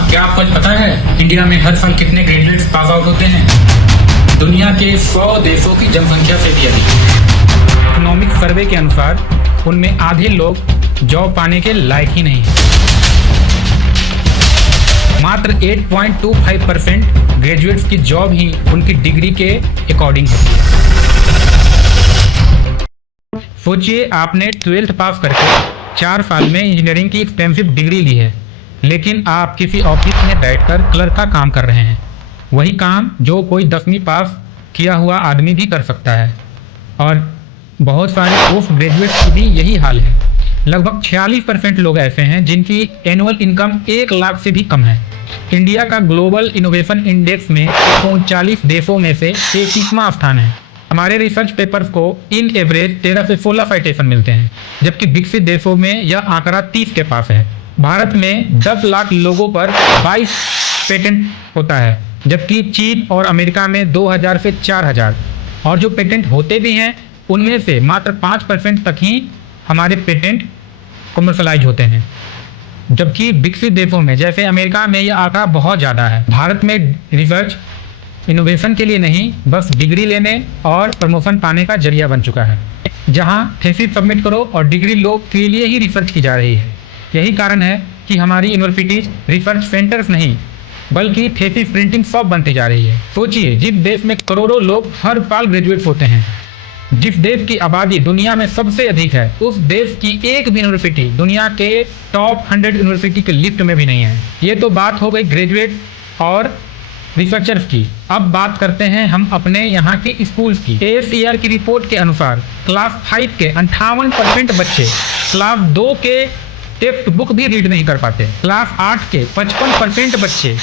क्या आपको पता है इंडिया में हर साल कितने ग्रेजुएट्स पास आउट होते हैं? दुनिया के 100 देशों की जनसंख्या से भी अधिक। इकोनॉमिक सर्वे के अनुसार उनमें आधे लोग जॉब पाने के लायक ही नहीं है। मात्र 8.25% ग्रेजुएट्स की जॉब ही उनकी डिग्री के अकॉर्डिंग है। सोचिए, आपने 12th पास करके 4 साल में इंजीनियरिंग की एक्सपेंसिव डिग्री ली है, लेकिन आप किसी ऑफिस में बैठकर क्लर्क का काम कर रहे हैं। वही काम जो कोई 10वीं पास किया हुआ आदमी भी कर सकता है। और बहुत सारे पोस्ट ग्रेजुएट्स की भी यही हाल है। लगभग 46% लोग ऐसे हैं जिनकी एनुअल इनकम 1 लाख से भी कम है। इंडिया का ग्लोबल इनोवेशन इंडेक्स में 39 देशों में से 31वां स्थान है। हमारे रिसर्च पेपर्स को इन एवरेज 13 से 16 साइटेशन मिलते हैं, जबकि विकसित देशों में यह आंकड़ा 30 के पास है। भारत में 10 लाख लोगों पर 22 पेटेंट होता है, जबकि चीन और अमेरिका में 2000 से 4000। और जो पेटेंट होते भी हैं उनमें से मात्र 5% तक ही हमारे पेटेंट कमर्शलाइज होते हैं, जबकि विकसित देशों में जैसे अमेरिका में यह आंकड़ा बहुत ज़्यादा है। भारत में रिसर्च इनोवेशन के लिए नहीं, बस डिग्री लेने और प्रमोशन पाने का जरिया बन चुका है। जहां थीसिस सबमिट करो और डिग्री लो के लिए ही रिसर्च की जा रही है। यही कारण है कि हमारी यूनिवर्सिटीज रिसर्च सेंटर्स नहीं बल्कि थीसिस प्रिंटिंग शॉप बनती जा रही है। सोचिए, जिस देश में करोड़ों लोग हर साल ग्रेजुएट होते हैं, जिस देश की आबादी दुनिया में सबसे अधिक है, उस देश की एक भी यूनिवर्सिटी दुनिया के टॉप 100 यूनिवर्सिटी के लिस्ट में भी नहीं है। ये तो बात हो गई ग्रेजुएट और रिसर्चर्स की। अब बात करते हैं हम अपने यहाँ के स्कूल्स की। ASER की रिपोर्ट के अनुसार क्लास 5 के 58% बच्चे क्लास 2 के टेक्स्ट बुक भी रीड नहीं कर पाते। क्लास 8 के 55% बच्चे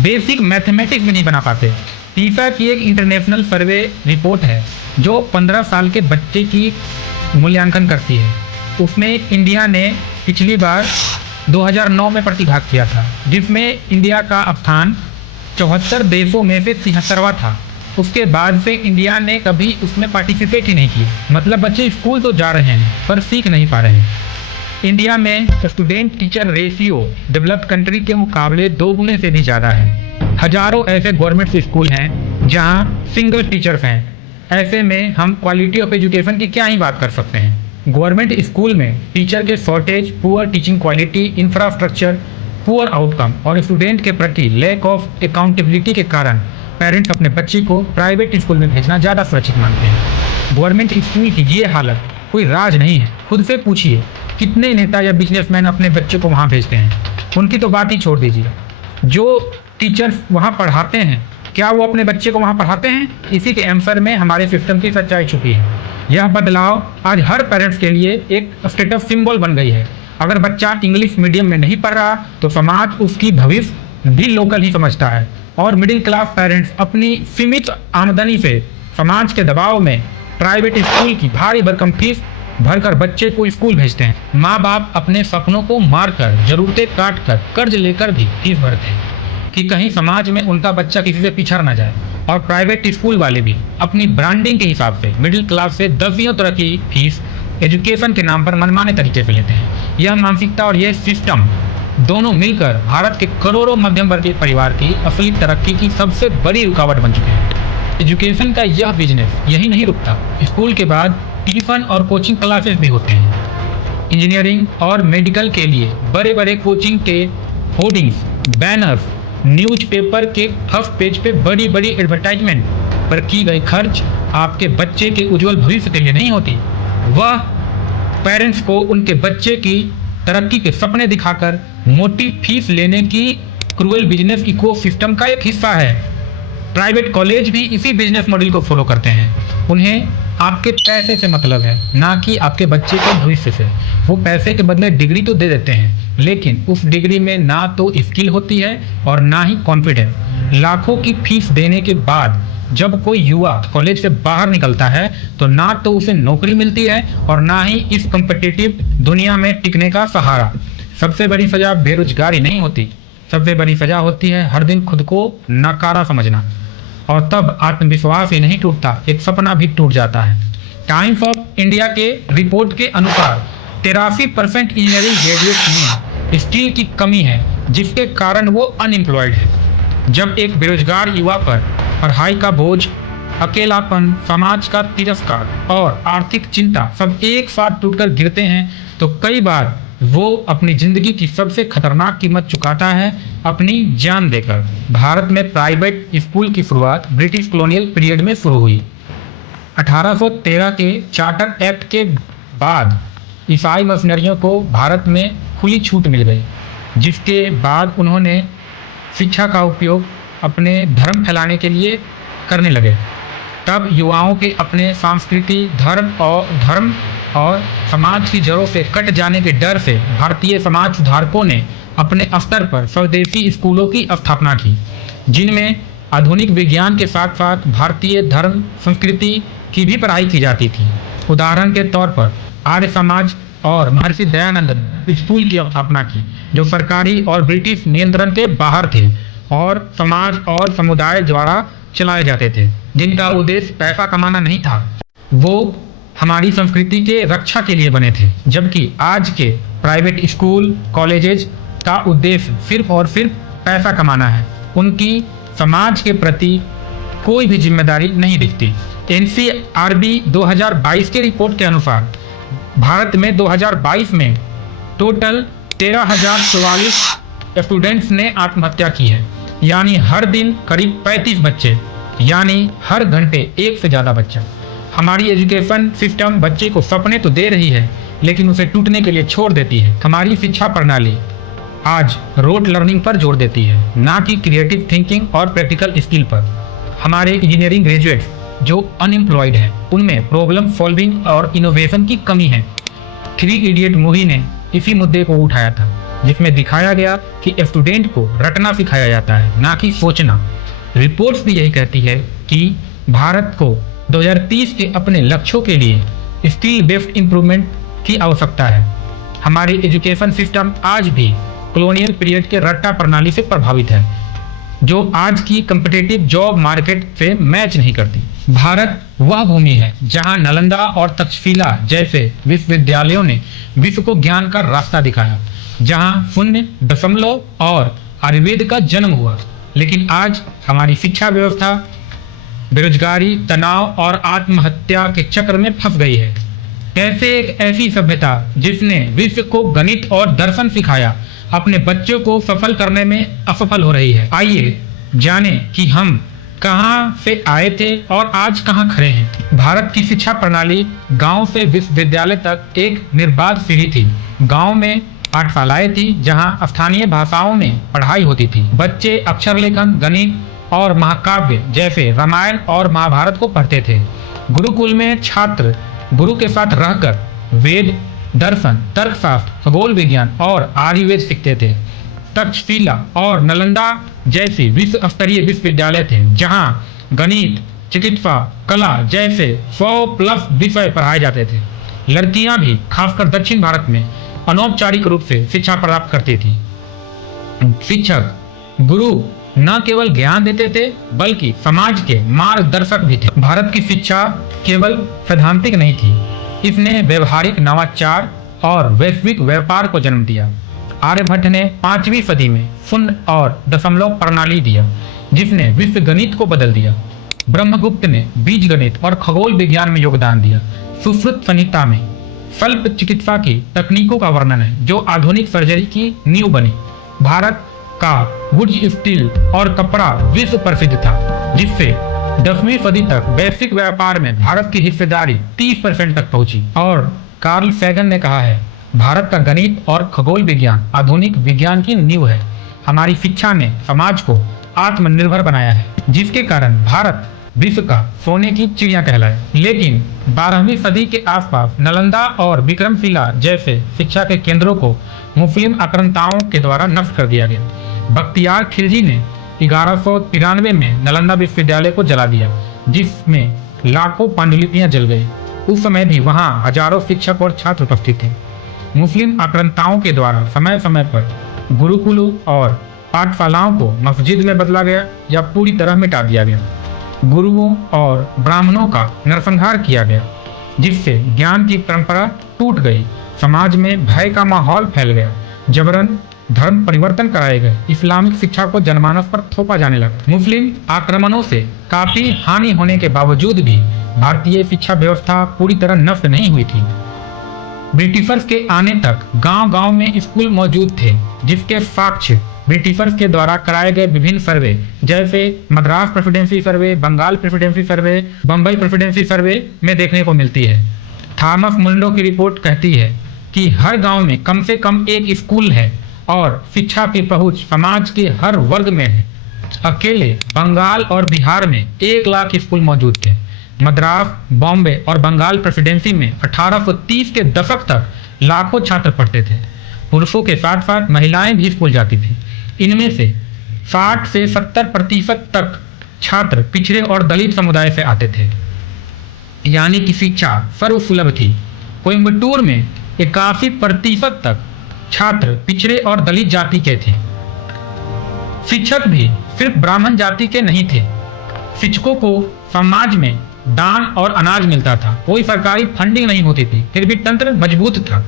बेसिक मैथमेटिक्स भी नहीं बना पाते। PISA की एक इंटरनेशनल सर्वे रिपोर्ट है जो 15 साल के बच्चे की मूल्यांकन करती है। उसमें इंडिया ने पिछली बार 2009 में प्रतिभाग किया था, जिसमें इंडिया का स्थान 74 देशों में से 73वां था। उसके बाद से इंडिया ने कभी उसमें पार्टिसिपेट ही नहीं किया। मतलब बच्चे स्कूल तो जा रहे हैं पर सीख नहीं पा रहे हैं। इंडिया में student teacher ratio developed country के मुकाबले 2 गुने से भी ज़्यादा है। हजारों ऐसे गवर्नमेंट स्कूल हैं जहां सिंगल टीचर्स हैं। ऐसे में हम क्वालिटी ऑफ एजुकेशन की क्या ही बात कर सकते हैं। गवर्नमेंट स्कूल में टीचर के shortage, poor teaching quality, infrastructure, poor outcome और स्टूडेंट के प्रति लैक ऑफ अकाउंटेबिलिटी के कारण पेरेंट्स अपने बच्चे को प्राइवेट स्कूल में भेजना ज़्यादा सुरक्षित मानते हैं। गवर्नमेंट स्कूल की ये हालत कोई राज नहीं है। खुद से पूछिए, कितने नेता या बिजनेसमैन अपने बच्चे को वहाँ भेजते हैं? उनकी तो बात ही छोड़ दीजिए। जो टीचर्स वहाँ पढ़ाते हैं, क्या वो अपने बच्चे को वहाँ पढ़ाते हैं? इसी के आंसर में हमारे सिस्टम की सच्चाई छुपी है। यह बदलाव आज हर पेरेंट्स के लिए एक स्टेटस सिंबल बन गई है। अगर बच्चा इंग्लिश मीडियम में नहीं पढ़ रहा तो समाज उसकी भविष्य भी लोकल ही समझता है। और मिडिल क्लास पेरेंट्स अपनी सीमित आमदनी से समाज के दबाव में प्राइवेट स्कूल की भारी भरकम फीस भरकर बच्चे को स्कूल भेजते हैं। माँ बाप अपने सपनों को मारकर, जरूरतें काट कर, कर्ज लेकर भी फीस भरते हैं कि कहीं समाज में उनका बच्चा किसी से पिछड़ ना जाए। और प्राइवेट स्कूल वाले भी अपनी ब्रांडिंग के हिसाब से मिडिल क्लास से 10वीं तरह की फीस एजुकेशन के नाम पर मनमाने तरीके से लेते हैं। यह मानसिकता और यह सिस्टम दोनों मिलकर भारत के करोड़ों मध्यम वर्गीय परिवार की असली तरक्की की सबसे बड़ी रुकावट बन चुके हैं। एजुकेशन का यह बिजनेस यही नहीं रुकता। स्कूल के बाद ट्यूशन और कोचिंग क्लासेस भी होते हैं। इंजीनियरिंग और मेडिकल के लिए बड़े बड़े कोचिंग के होर्डिंग्स, बैनर्स, न्यूज़पेपर के फर्स्ट पेज पे बड़ी बड़ी एडवर्टाइजमेंट पर की गई खर्च आपके बच्चे के उज्जवल भविष्य के लिए नहीं होती। वह पेरेंट्स को उनके बच्चे की तरक्की के सपने दिखाकर मोटी फीस लेने की क्रूएल बिजनेस इकोसिस्टम का एक हिस्सा है। प्राइवेट कॉलेज भी इसी बिजनेस मॉडल को फॉलो करते हैं। उन्हें आपके पैसे से मतलब है, ना कि आपके बच्चे के भविष्य से। वो पैसे के बदले डिग्री तो दे देते हैं, लेकिन उस डिग्री में ना तो स्किल होती है और ना ही कॉन्फिडेंस। लाखों की फीस देने के बाद जब कोई युवा कॉलेज से बाहर निकलता है तो ना तो उसे नौकरी मिलती है और ना ही इस कॉम्पिटिटिव दुनिया में टिकने का सहारा। सबसे बड़ी सजा बेरोजगारी नहीं होती, सबसे बड़ी सजा होती है हर दिन खुद को नकारा समझना। और तब आत्मविश्वास ही नहीं टूटता, एक सपना भी टूट जाता है। टाइम्स ऑफ इंडिया के रिपोर्ट के अनुसार 83% इंजीनियरिंग ग्रेजुएट्स में स्किल की कमी है, जिसके कारण वो अनएम्प्लॉयड है। जब एक बेरोजगार युवा पर पढ़ाई का बोझ, अकेलापन, समाज का तिरस्कार और आर्थिक चिंता सब एक साथ टूटकर गिरते हैं तो कई बार वो अपनी जिंदगी की सबसे खतरनाक कीमत चुकाता है, अपनी जान देकर। भारत में प्राइवेट स्कूल की शुरुआत ब्रिटिश कॉलोनियल पीरियड में शुरू हुई। 1813 के चार्टर एक्ट के बाद ईसाई मिशनरियों को भारत में खुली छूट मिल गई, जिसके बाद उन्होंने शिक्षा का उपयोग अपने धर्म फैलाने के लिए करने लगे। तब युवाओं के अपने संस्कृति, धर्म और समाज की जड़ों से कट जाने के डर से भारतीय समाज सुधारकों ने अपने स्तर पर स्वदेशी स्कूलों की स्थापना की, जिनमें आधुनिक विज्ञान के साथ साथ भारतीय धर्म संस्कृति की भी पढ़ाई की जाती थी। उदाहरण के तौर पर आर्य समाज और महर्षि दयानंद स्कूल की स्थापना की, जो सरकारी और ब्रिटिश नियंत्रण के बाहर थे और समाज और समुदाय द्वारा चलाए जाते थे, जिनका उद्देश्य पैसा कमाना नहीं था, वो हमारी संस्कृति के रक्षा के लिए बने थे। जबकि आज के प्राइवेट स्कूल, कॉलेजेस का उद्देश्य सिर्फ और सिर्फ पैसा कमाना है, उनकी समाज के प्रति कोई भी जिम्मेदारी नहीं दिखती। NCRB 2022 के रिपोर्ट के अनुसार भारत में 2022 में टोटल 13,044 स्टूडेंट्स ने आत्महत्या की है, यानी हर दिन करीब 35 बच्चे, यानी हर घंटे एक से ज़्यादा बच्चा। हमारी एजुकेशन सिस्टम बच्चे को सपने तो दे रही है, लेकिन उसे टूटने के लिए छोड़ देती है। हमारी शिक्षा प्रणाली आज रोड लर्निंग पर जोर देती है, ना कि क्रिएटिव थिंकिंग और प्रैक्टिकल स्किल पर। हमारे इंजीनियरिंग ग्रेजुएट्स जो अनएम्प्लॉयड हैं, उनमें प्रॉब्लम सॉल्विंग और इनोवेशन की कमी है। 3 इडियट मूवी ने इसी मुद्दे को उठाया था, जिसमें दिखाया गया कि स्टूडेंट को रटना सिखाया जाता है, ना कि सोचना। रिपोर्ट्स भी यही कहती है कि भारत को 2030 के अपने लक्ष्यों के लिए स्किल बेस्ड इम्प्रूवमेंट की आवश्यकता है। हमारी एजुकेशन सिस्टम आज भी कॉलोनियल पीरियड के रट्टा प्रणाली से प्रभावित है, जो आज की कम्पिटिटिव जॉब मार्केट से मैच नहीं करती। भारत वह भूमि है जहां नालंदा और तक्षशिला जैसे विश्वविद्यालयों ने विश्व को ज्ञान का रास्ता दिखाया, जहां शून्य, दशमलव और आयुर्वेद का जन्म हुआ। लेकिन आज हमारी शिक्षा व्यवस्था बेरोजगारी, तनाव और आत्महत्या के चक्र में फंस गई है। कैसे एक ऐसी सभ्यता जिसने विश्व को गणित और दर्शन सिखाया, अपने बच्चों को सफल करने में असफल हो रही है। आइए जाने कि हम कहां से आए थे और आज कहां खड़े हैं। भारत की शिक्षा प्रणाली गांव से विश्वविद्यालय तक एक निर्बाध सीढ़ी थी। गांव में पाठशालाएं थी जहां स्थानीय भाषाओं में पढ़ाई होती थी। बच्चे अक्षर लेखन, गणित और महाकाव्य जैसे रामायण और महाभारत को पढ़ते थे। गुरुकुल में छात्र गुरु के साथ रहकर वेद, दर्शन, तर्कशास्त्र, खगोल विज्ञान और आयुर्वेद सीखते थे। तक्षशिला और नालंदा जैसे विश्व स्तरीय विश्वविद्यालय थे जहां गणित, चिकित्सा, कला जैसे 100+ विषय पढ़ाए जाते थे। लड़कियां भी खासकर दक्षिण भारत में अनौपचारिक रूप से शिक्षा प्राप्त करती थी। शिक्षक गुरु न केवल ज्ञान देते थे बल्कि समाज के मार्गदर्शक भी थे। भारत की शिक्षा केवल सैद्धांतिक नहीं थी, इसने व्यवहारिक नवाचार और वैश्विक व्यापार को जन्म दिया। आर्यभट्ट ने 5वीं सदी में शून्य और दशमलव प्रणाली दिया, जिसने विश्व गणित को बदल दिया। ब्रह्मगुप्त ने बीज गणित और खगोल विज्ञान में योगदान दिया। सुश्रुत संहिता में शल्य चिकित्सा की तकनीकों का वर्णन है जो आधुनिक सर्जरी की नींव बनी। भारत का वुड स्टील और कपड़ा विश्व प्रसिद्ध था, जिससे 10वीं सदी तक वैश्विक व्यापार में भारत की हिस्सेदारी 30% तक पहुंची। और कार्ल सैगन ने कहा है, भारत का गणित और खगोल विज्ञान आधुनिक विज्ञान की नींव है। हमारी शिक्षा ने समाज को आत्मनिर्भर बनाया है, जिसके कारण भारत विश्व का सोने की चिड़िया कहलाए। लेकिन 12वीं सदी के आसपास नालंदा और विक्रमशिला जैसे शिक्षा के केंद्रों को मुस्लिम आक्रांताओं के द्वारा नष्ट कर दिया गया। बख्तियार खिलजी ने 1193 में नालंदा विश्वविद्यालय को जला दिया, जिसमें लाखों पांडुलिपियां जल गई। उस समय भी वहां हजारों शिक्षक और छात्र उपस्थित थे। मुस्लिम आक्रांताओं के द्वारा समय समय पर गुरुकुलों और पाठशालाओं को मस्जिद में बदला गया या पूरी तरह मिटा दिया गया। गुरुओं और ब्राह्मणों का नरसंहार किया गया, जिससे ज्ञान की परंपरा टूट गई। समाज में भय का माहौल फैल गया। जबरन धर्म परिवर्तन कराए गए, इस्लामिक शिक्षा को जनमानस पर थोपा जाने लगा। मुस्लिम आक्रमणों से काफी हानि होने के बावजूद भी भारतीय शिक्षा व्यवस्था पूरी तरह नष्ट नहीं हुई थी। ब्रिटिशर्स के आने तक गांव-गांव में स्कूल मौजूद थे, जिसके साक्ष्य ब्रिटिशर्स के द्वारा कराए गए विभिन्न सर्वे जैसे मद्रास प्रेसिडेंसी सर्वे, बंगाल प्रेसिडेंसी सर्वे, बम्बई प्रेसिडेंसी सर्वे में देखने को मिलती है। थॉमस मुंडो की रिपोर्ट कहती है कि हर गांव में कम से कम एक स्कूल है और शिक्षा की पहुंच समाज के हर वर्ग में है। अकेले बंगाल और बिहार में 1 लाख स्कूल मौजूद थे। मद्रास, बॉम्बे और बंगाल प्रेसिडेंसी में 1830 के दशक तक लाखों छात्र पढ़ते थे। पुरुषों के साथ साथ महिलाएं भी स्कूल जाती थी। इनमें से 60 से 70% तक छात्र पिछड़े और दलित समुदाय से आते थे, यानी कि शिक्षा सर्वसुलभ थी। कोयम्बटूर में 81% तक छात्र पिछड़े और दलित जाति के थे। शिक्षक भी सिर्फ ब्राह्मण जाति के नहीं थे। शिक्षकों को समाज में दान और अनाज मिलता था। कोई सरकारी फंडिंग नहीं होती थी, फिर भी तंत्र मजबूत था।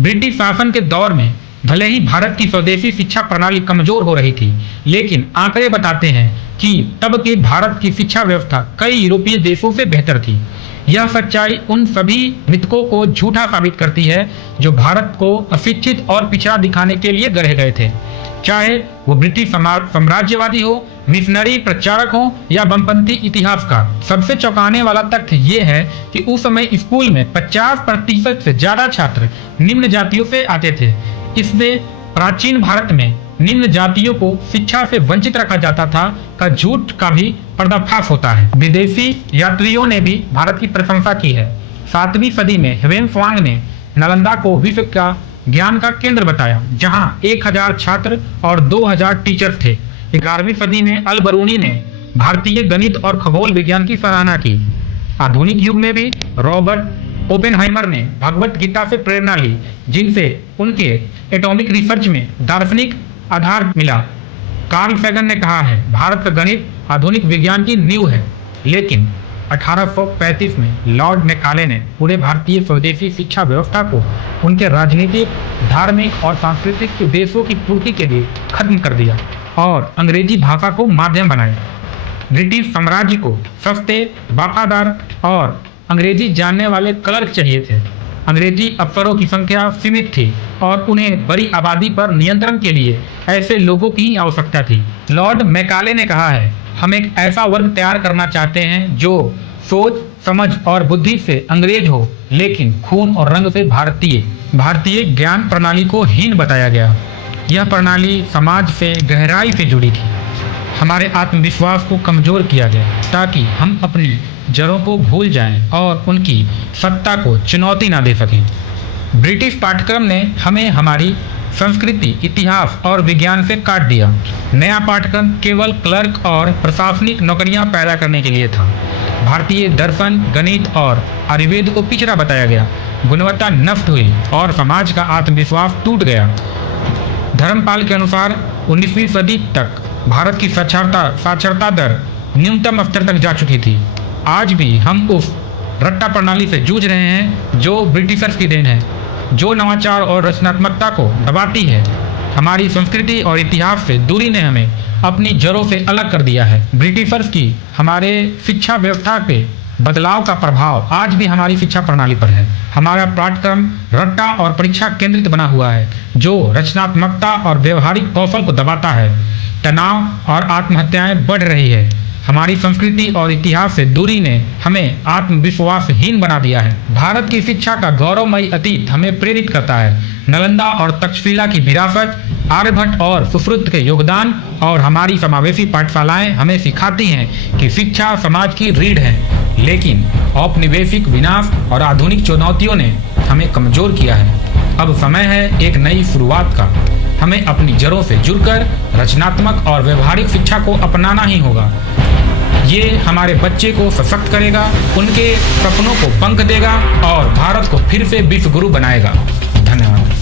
ब्रिटिश शासन के दौर में भले ही भारत की स्वदेशी शिक्षा प्रणाली कमजोर हो रही थी, लेकिन आंकड़े बताते हैं कि तब के भारत की शिक्षा व्यवस्था कई यूरोपीय देशों से बेहतर थी। यह सच्चाई उन सभी मिथकों को झूठा साबित करती है जो भारत को अशिक्षित और पिछड़ा दिखाने के लिए गढ़े गए थे, चाहे वो ब्रिटिश साम्राज्यवादी हो, मिशनरी प्रचारक हो या वामपंथी इतिहासकार। सबसे चौंकाने वाला तथ्य ये है कि उस समय स्कूल में 50% से ज्यादा छात्र निम्न जातियों से आते थे। इससे प्राचीन भारत में निम्न जातियों को शिक्षा से वंचित रखा जाता था का झूठ का भी पर्दाफाश होता है। विदेशी यात्रियों ने भी भारत की प्रशंसा की है। 7वीं सदी में ह्वेन-त्सांग ने नालंदा को विश्व का ज्ञान का केंद्र बताया, जहां 1000 छात्र और 2000 टीचर थे। 11वीं सदी में अल बरूनी ने भारतीय गणित और खगोल विज्ञान की सराहना की। आधुनिक युग में भी रॉबर्ट ओपेनहाइमर ने भगवत गीता से प्रेरणा ली, जिनसे उनके एटॉमिक रिसर्च में दार्शनिक आधार मिला। कार्ल सैगन ने कहा है, भारत का गणित आधुनिक विज्ञान की नींव है। लेकिन 1835 में लॉर्ड मैकाले ने पूरे भारतीय स्वदेशी शिक्षा व्यवस्था को उनके राजनीतिक, धार्मिक और सांस्कृतिक उद्देश्यों की पूर्ति के लिए खत्म कर दिया और अंग्रेजी भाषा को माध्यम बनाया। ब्रिटिश साम्राज्य को सस्ते, वफादार और अंग्रेजी जानने वाले क्लर्क चाहिए थे। अंग्रेजी अफसरों की संख्या सीमित थी और उन्हें बड़ी आबादी पर नियंत्रण के लिए ऐसे लोगों की आवश्यकता थी। लॉर्ड मैकाले ने कहा है, हम एक ऐसा वर्ग तैयार करना चाहते हैं जो सोच, समझ और बुद्धि से अंग्रेज हो, लेकिन खून और रंग से भारतीय ज्ञान प्रणाली को हीन बताया गया। यह प्रणाली समाज से गहराई से जुड़ी थी। हमारे आत्मविश्वास को कमजोर किया गया ताकि हम अपनी जड़ों को भूल जाएं और उनकी सत्ता को चुनौती ना दे सकें। ब्रिटिश पाठ्यक्रम ने हमें हमारी संस्कृति, इतिहास और विज्ञान से काट दिया। नया पाठ्यक्रम केवल क्लर्क और प्रशासनिक नौकरियां पैदा करने के लिए था। भारतीय दर्शन, गणित और आयुर्वेद को पिछड़ा बताया गया। गुणवत्ता नष्ट हुई और समाज का आत्मविश्वास टूट गया। धर्मपाल के अनुसार 19वीं सदी तक भारत की साक्षरता दर न्यूनतम स्तर तक जा चुकी थी। आज भी हम उस रट्टा प्रणाली से जूझ रहे हैं जो ब्रिटिशर्स की देन है, जो नवाचार और रचनात्मकता को दबाती है। हमारी संस्कृति और इतिहास से दूरी ने हमें अपनी जड़ों से अलग कर दिया है। ब्रिटिशर्स की हमारे शिक्षा व्यवस्था पे बदलाव का प्रभाव आज भी हमारी शिक्षा प्रणाली पर है। हमारा पाठ्यक्रम रट्टा और परीक्षा केंद्रित बना हुआ है, जो रचनात्मकता और व्यवहारिक कौशल को दबाता है। तनाव और आत्महत्याएं बढ़ रही है। हमारी संस्कृति और इतिहास से दूरी ने हमें आत्मविश्वासहीन बना दिया है। भारत की शिक्षा का गौरवमयी अतीत हमें प्रेरित करता है। नालंदा और तक्षशिला की विरासत, आर्यभट्ट और सुश्रुत के योगदान और हमारी समावेशी पाठशालाएं हमें सिखाती हैं कि शिक्षा समाज की रीढ़ है। लेकिन औपनिवेशिक विनाश और आधुनिक चुनौतियों ने हमें कमजोर किया है। अब समय है एक नई शुरुआत का। हमें अपनी जड़ों से जुड़कर रचनात्मक और व्यवहारिक शिक्षा को अपनाना ही होगा। ये हमारे बच्चे को सशक्त करेगा, उनके सपनों को पंख देगा और भारत को फिर से विश्व गुरु बनाएगा।